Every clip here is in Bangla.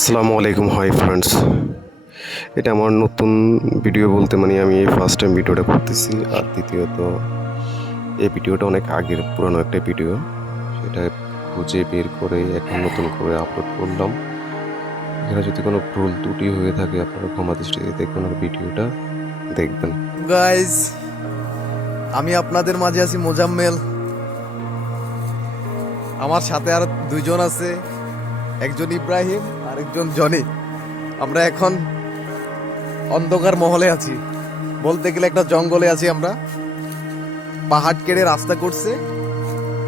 আসসালামু আলাইকুম, হাই ফ্রেন্ডস। এটা আমার নতুন ভিডিও বলতে মানে আমি এই ফার্স্ট টাইম ভিডিওটা করতেছি। আর দ্বিতীয়ত এই ভিডিওটা অনেক আগের পুরানো একটা ভিডিও, সেটা খুঁজে বের করে এখন নতুন করে আপলোড করলাম। এখানে যদি কোনো ভুল ত্রুটি হয়ে থাকে আপনারা ক্ষমা দৃষ্টিতে দেখবেন আর ভিডিওটা দেখবেন। গাইজ, আমি আপনাদের মাঝে আছি মোজাম্মেল। আমার সাথে আর দুইজন আছে, একজন ইব্রাহিম আর একজন জনি। আমরা এখন অন্ধকার মহলে আছি, বলতে গেলে একটা জঙ্গলে আছি আমরা। পাহাড় কেটে রাস্তা করছে,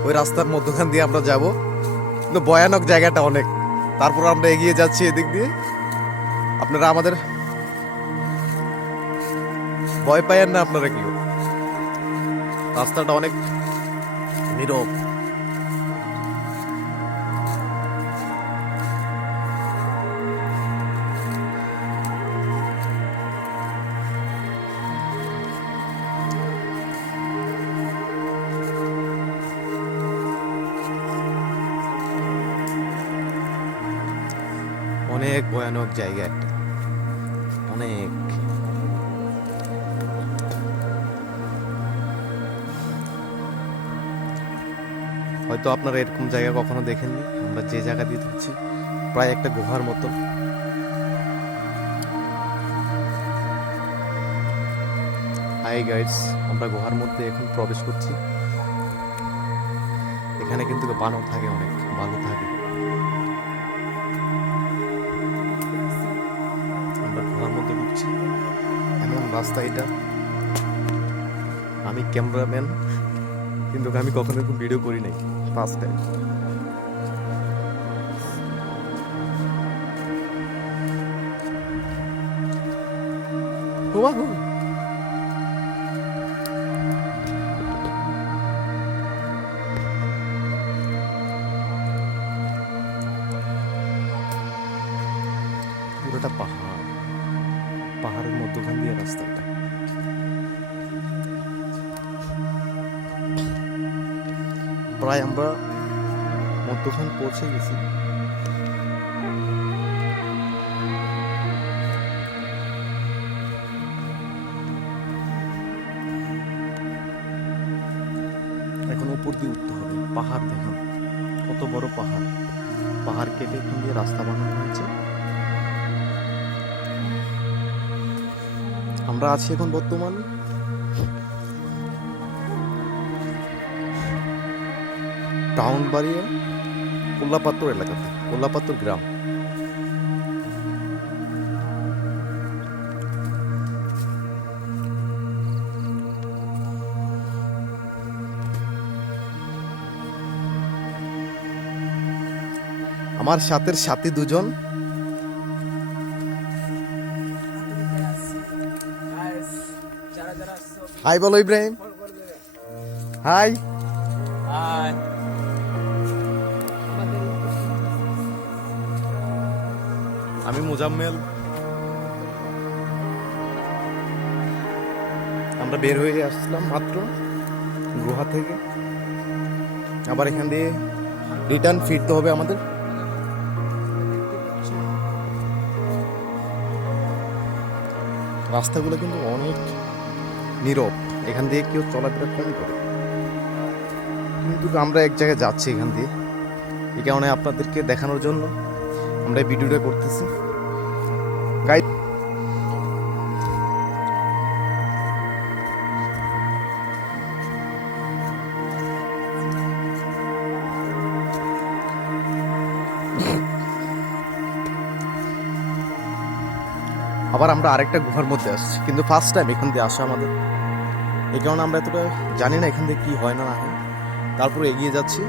ওই রাস্তার মধ্যখান দিয়ে আমরা যাব, কিন্তু ভয়ানক জায়গাটা অনেক। তারপর আমরা এগিয়ে যাচ্ছি এদিক দিয়ে। আপনারা আমাদের ভয় পাইয়েন না, আপনারা কি রাস্তাটা অনেক নীরব। অনেক ভয়ানক জায়গা একটা, অনেক। হয়তো আপনারা এরকম জায়গা কখনো দেখেননি। আমরা যে জায়গা দিয়ে যাচ্ছি প্রায় একটা গুহার মতো। হাই গাইডস, আমরা গুহার মধ্যে এখন প্রবেশ করছি। এখানে কিন্তু বানর থাকে, অনেক ভালো থাকে। আমরা গুহার মধ্যে ঢুকছি, এমন রাস্তা এটা। আমি ক্যামেরাম্যান, কিন্তু আমি কখনো এরকম ভিডিও করি নাই, ফার্স্ট টাইম। পুরোটা পাহাড়, পাহাড়ের মধ্যখান দিয়ে রাস্তাটা। প্রায় আমরা মধ্যখান পৌঁছে গেছি। এখন উপর দিয়ে উঠতে হবে। পাহাড় দেখুন, কত বড় পাহাড়। পাহাড় কেটে এখান দিয়ে রাস্তা বানানো হয়েছে। আমরা আছি এখন বর্তমান টাউন বাড়িয়া কোল্লাপাত্তর এলাকাতে, কোল্লাপাত্তর গ্রাম। আমার সাথের সাথী দুজন। হাই বলো ইব্রাহিম। হাই। আমি মোজাম্মেল। আমরা বের হয়ে আসলাম মাত্র গুহা থেকে। আবার এখান দিয়ে রিটার্ন ফিরতে হবে আমাদের। রাস্তাগুলো কিন্তু অনেক নীরব, এখান দিয়ে কেউ চলাফেরা কম করে। কিন্তু আমরা এক জায়গায় যাচ্ছি এখান দিয়ে, এই কারণে আপনাদেরকে দেখানোর জন্য আমরা এই ভিডিওটা করতেছি। গাইড, আবার আমরা আরেকটা গুহার মধ্যে আসছি, কিন্তু ফার্স্ট টাইম এখান দিয়ে আসা আমাদের। এই কারণে আমরা এতটা জানি না এখান দিয়ে কি হয় না হয়। তারপরে এগিয়ে যাচ্ছি।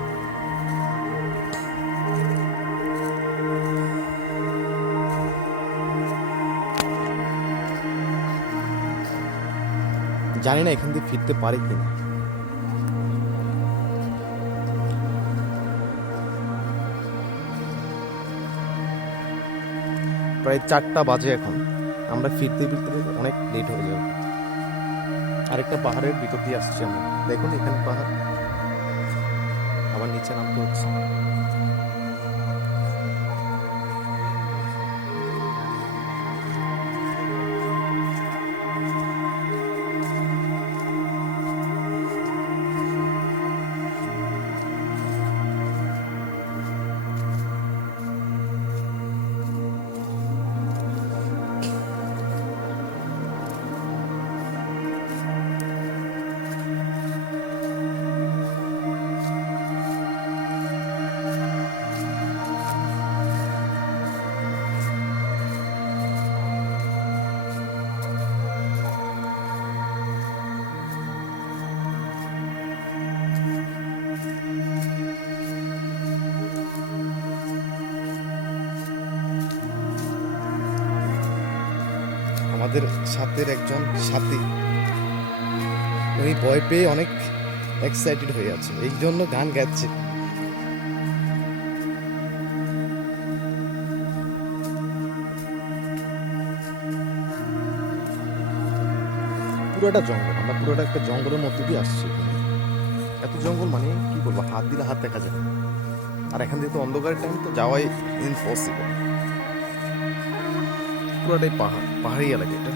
জানি না এখান দিয়ে ফিরতে পারি কিনা। প্রায় 4টা বাজে এখন। আমরা ফিরতে ফিরতে অনেক লেট হয়ে যাবে। আরেকটা পাহাড়ের ভিতর দিয়ে আসছি আমরা। দেখুন এখানে পাহাড়, আবার নিচে নামতে হচ্ছে। আমাদের সাথের একজন সাথী, উনি ভয় পেয়ে অনেক এক্সাইটেড হয়ে আছে, এই জন্য গান গাচ্ছে। পুরোটা জঙ্গল, আমরা পুরোটা একটা জঙ্গলের মধ্য দিয়ে আসছি এখানে। এত জঙ্গল মানে কি বলবো, হাত দিলে হাত দেখা যায় না। আর এখান থেকে তো অন্ধকারের টাইম তো যাওয়াই ইম্পসিবল। পুরোটাই পাহাড়ি এলাকা এটা।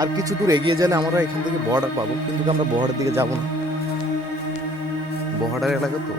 আর কিছু দূর এগিয়ে গেলে আমরা এখান থেকে বর্ডার পাবো, কিন্তু আমরা বর্ডারের দিকে যাব না, বর্ডার এলাকা তো।